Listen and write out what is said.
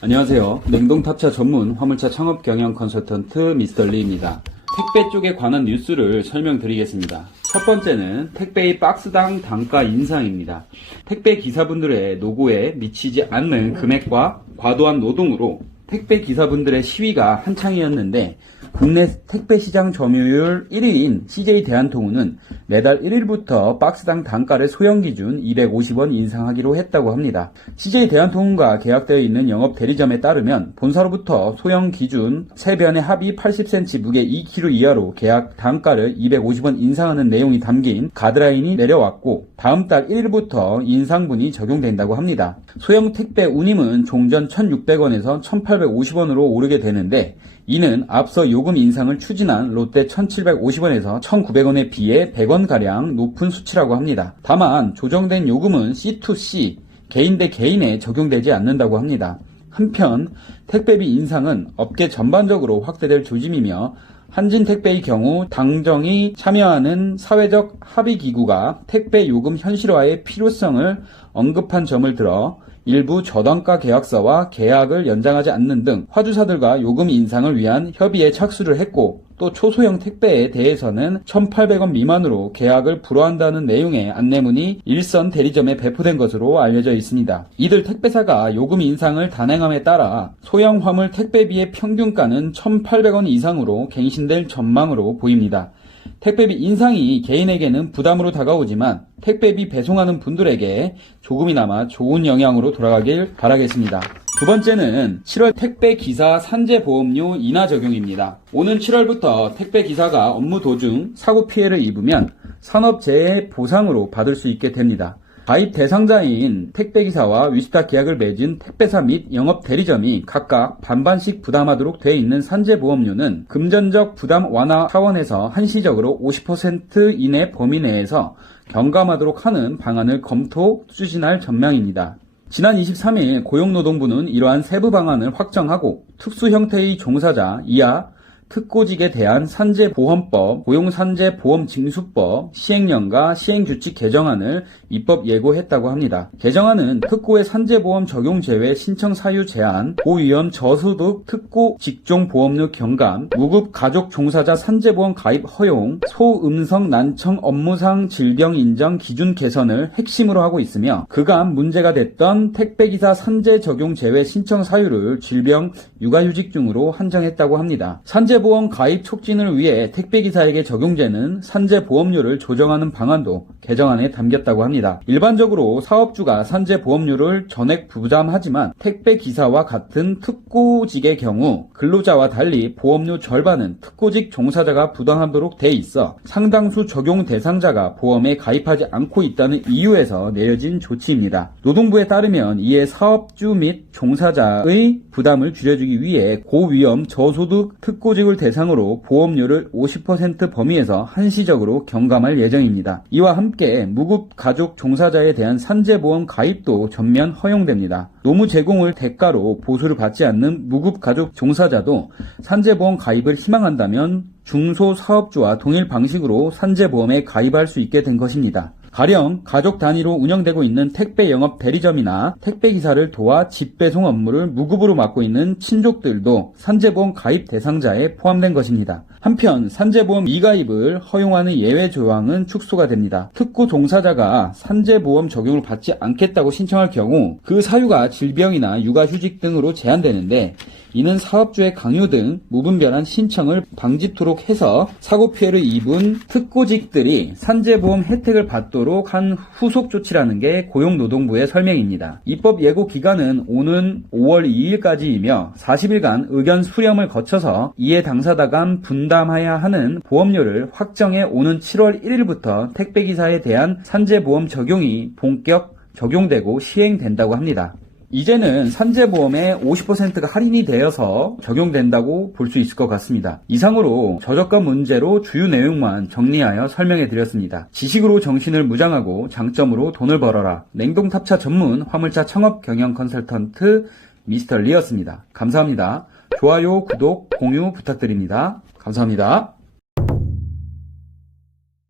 안녕하세요. 냉동탑차 전문 화물차 창업 경영 컨설턴트 미스터 리입니다. 택배 쪽에 관한 뉴스를 설명드리겠습니다. 첫 번째는 택배의 박스당 단가 인상입니다. 택배 기사분들의 노고에 미치지 않는 금액과 과도한 노동으로 택배 기사분들의 시위가 한창이었는데 국내 택배 시장 점유율 1위인 CJ 대한통운은 매달 1일부터 박스당 단가를 소형 기준 250원 인상하기로 했다고 합니다. CJ 대한통운과 계약되어 있는 영업 대리점에 따르면 본사로부터 소형 기준 3변의 합의 80cm 무게 2kg 이하로 계약 단가를 250원 인상하는 내용이 담긴 가드라인이 내려왔고 다음 달 1일부터 인상분이 적용된다고 합니다. 소형 택배 운임은 종전 1,600원에서 1,850원으로 오르게 되는데 이는 앞서 요금 인상을 추진한 롯데 1,750원에서 1,900원에 비해 100원가량 높은 수치라고 합니다. 다만 조정된 요금은 C2C, 개인 대 개인에 적용되지 않는다고 합니다. 한편 택배비 인상은 업계 전반적으로 확대될 조짐이며 한진택배의 경우 당정이 참여하는 사회적 합의기구가 택배 요금 현실화의 필요성을 언급한 점을 들어 일부 저단가 계약서와 계약을 연장하지 않는 등 화주사들과 요금 인상을 위한 협의에 착수를 했고 또 초소형 택배에 대해서는 1,800원 미만으로 계약을 불허한다는 내용의 안내문이 일선 대리점에 배포된 것으로 알려져 있습니다. 이들 택배사가 요금 인상을 단행함에 따라 소형 화물 택배비의 평균가는 1,800원 이상으로 갱신될 전망으로 보입니다. 택배비 인상이 개인에게는 부담으로 다가오지만 택배비 배송하는 분들에게 조금이나마 좋은 영향으로 돌아가길 바라겠습니다. 두 번째는 7월 택배 기사 산재 보험료 인하 적용입니다. 오는 7월부터 택배 기사가 업무 도중 사고 피해를 입으면 산업재해 보상으로 받을 수 있게 됩니다. 가입 대상자인 택배기사와 위스타 계약을 맺은 택배사 및 영업 대리점이 각각 반반씩 부담하도록 되어 있는 산재보험료는 금전적 부담 완화 차원에서 한시적으로 50% 이내 범위 내에서 경감하도록 하는 방안을 검토 추진할 전망입니다. 지난 23일 고용노동부는 이러한 세부 방안을 확정하고 특수 형태의 종사자 이하 특고직에 대한 산재보험법, 고용산재보험징수법 시행령과 시행규칙 개정안을 입법 예고했다고 합니다. 개정안은 특고의 산재보험 적용 제외 신청 사유 제한, 고위험 저소득 특고 직종보험료 경감, 무급 가족 종사자 산재보험 가입 허용, 소음성 난청 업무상 질병 인정 기준 개선을 핵심으로 하고 있으며 그간 문제가 됐던 택배기사 산재 적용 제외 신청 사유를 질병 육아휴직 중으로 한정했다고 합니다. 산재보험 가입 촉진을 위해 택배기사에게 적용되는 산재보험료를 조정하는 방안도 개정안에 담겼다고 합니다. 일반적으로 사업주가 산재보험료를 전액 부담하지만 택배기사와 같은 특고직의 경우 근로자와 달리 보험료 절반은 특고직 종사자가 부담하도록 돼 있어 상당수 적용 대상자가 보험에 가입하지 않고 있다는 이유에서 내려진 조치입니다. 노동부에 따르면 이에 사업주 및 종사자의 부담을 줄여주기 위해 고위험 저소득 특고직을 대상으로 보험료를 50% 범위에서 한시적으로 경감할 예정입니다. 이와 함께 무급 가족 종사자에 대한 산재보험 가입도 전면 허용됩니다. 노무 제공을 대가로 보수를 받지 않는 무급 가족 종사자도 산재보험 가입을 희망한다면 중소사업주와 동일 방식으로 산재보험에 가입할 수 있게 된 것입니다. 가령 가족 단위로 운영되고 있는 택배 영업 대리점이나 택배기사를 도와 집배송 업무를 무급으로 맡고 있는 친족들도 산재보험 가입 대상자에 포함된 것입니다. 한편 산재보험 미가입을 허용하는 예외 조항은 축소가 됩니다. 특고 종사자가 산재보험 적용을 받지 않겠다고 신청할 경우 그 사유가 질병이나 육아휴직 등으로 제한되는데 이는 사업주의 강요 등 무분별한 신청을 방지토록 해서 사고 피해를 입은 특고직들이 산재보험 혜택을 받도록 한 후속 조치라는 게 고용노동부의 설명입니다. 입법 예고 기간은 오는 5월 2일까지이며 40일간 의견 수렴을 거쳐서 이해 당사자 간 분담해야 하는 보험료를 확정해 오는 7월 1일부터 택배기사에 대한 산재보험 적용이 본격 적용되고 시행된다고 합니다. 이제는 산재보험에 50%가 할인이 되어서 적용된다고 볼 수 있을 것 같습니다. 이상으로 저작권 문제로 주요 내용만 정리하여 설명해 드렸습니다. 지식으로 정신을 무장하고 장점으로 돈을 벌어라. 냉동탑차 전문 화물차 창업 경영 컨설턴트 미스터 리였습니다. 감사합니다. 좋아요, 구독, 공유 부탁드립니다. 감사합니다.